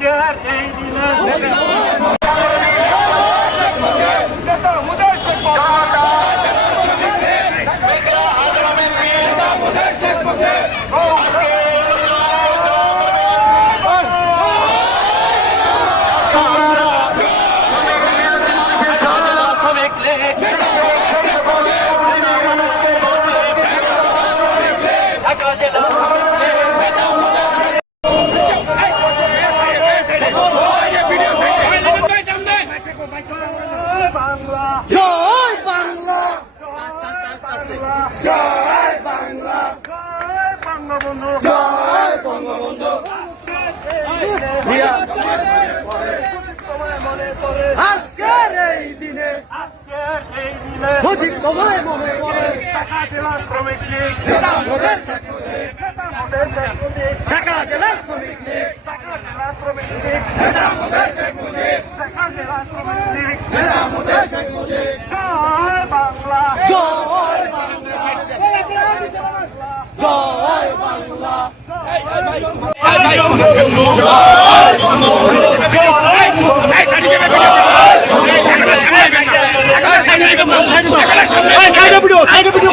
আজকের এই দিনে জয় বাংলা, জয় বাংলা, জয় বঙ্গবন্ধু, জয় বঙ্গবন্ধু। আজকের এই দিনে মুজিব মনে মনে বলে ঢাকা জেলা শ্রমিক লীগ, নেতা মোদের সাথে নেতা মোদের শেখ মুজিব, ঢাকা জেলার শ্রমিক লীগ, ঢাকা জেলা শ্রমিক লীগ, নেতা মোদের শেখ মুজিব, ঢাকা জেলা শ্রমিক লীগ। নেতা মোদের শেখ মুজিব। জয় বাংলা, জয় বাংলা, জয় বাংলা। সাইডে ভিডিও